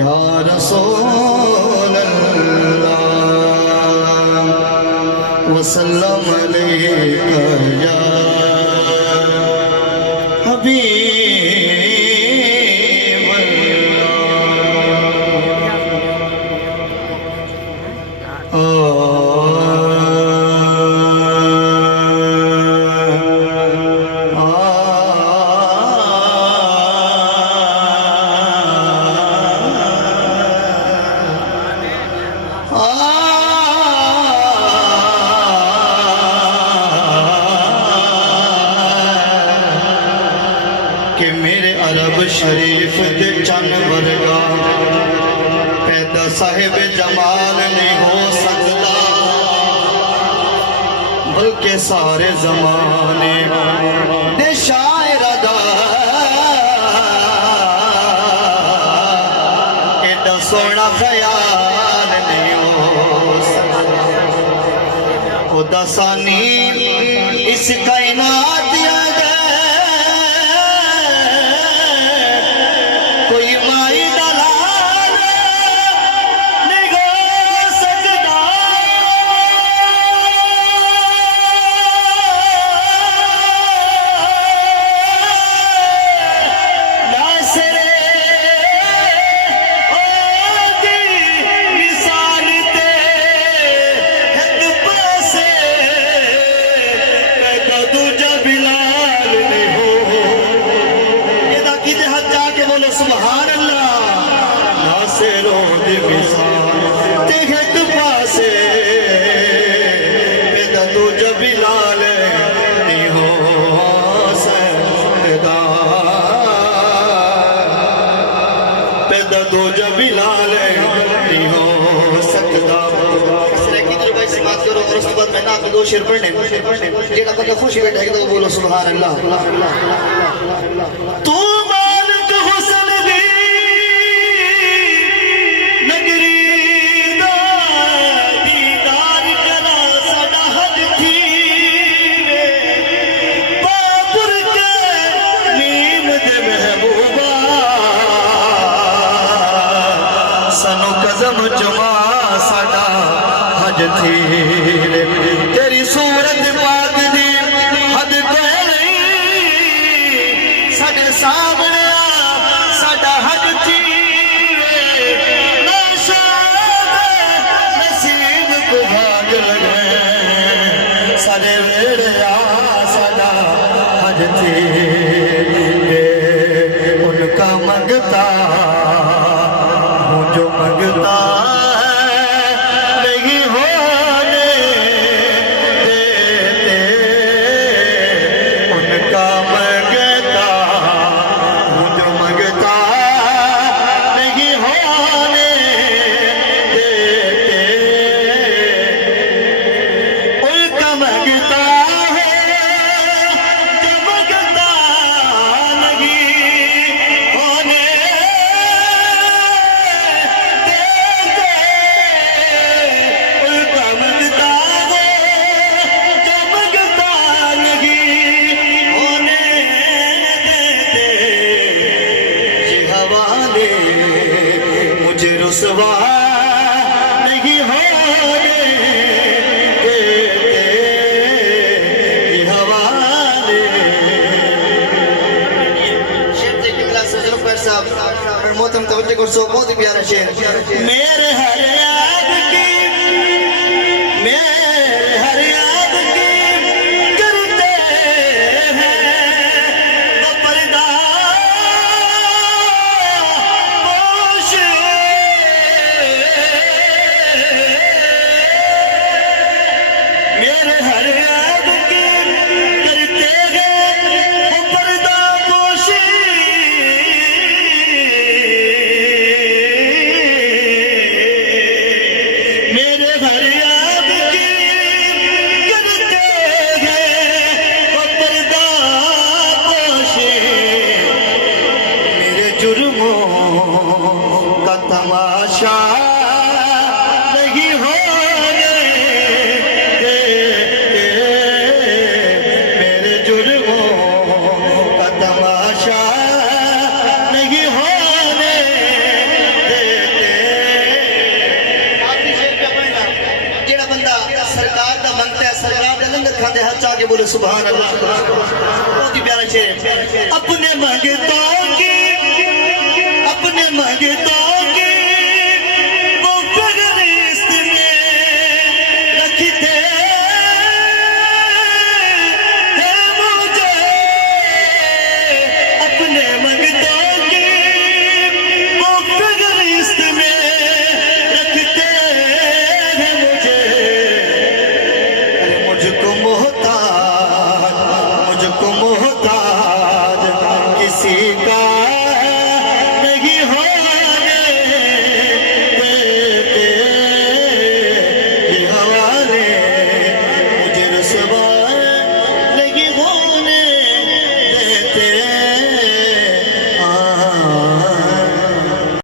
या रसूल अल्लाह वसल्लम अलैका या हबीब शरीफ दे चन वर्गा पैदा साहिब जमाल नहीं हो सकता, बल्कि सारे जमाने दे शायर दा एडा सोना ख्याल नहीं हो सकता। खुदा सानी इस कायनात दो शेर पढ़ने जेड़ा बंदा खुश बैठा है तो बोलो सुभान अल्लाह। तू मालिक हुस्न दी नगरी दा दीदार करा साडा हज थी बापुर के नीम दे महबूबा सनो कदम जमा साडा हज थी। तेरी सूरत पाक दी हद कोई नहीं साडे सामने साडा हज थी। नसीब को भाग लगे साडे वेड़े साडा हज थी। उनका मंगता हूँ जो मंगता नहीं होने देते ये हवाले। शेर देखिए मिला सजल पर साहब और मोहतरम तवज्जो कर सो बहुत ही प्यारा शेर। मेरे हर याद की मेरे हर याद की करते हैं पर्दा मेरे हर याद की करते हैं पर्दा पोशी। मेरे हर याद की करते हैं पर्दा पोशी। मेरे जुर्मों का तमाशा नहीं हो तमाशा नहीं होने दे। खाते हाथ चाके बोले सुभान अल्लाह। बहुत ही प्यारा शेर। अपने मंगतों की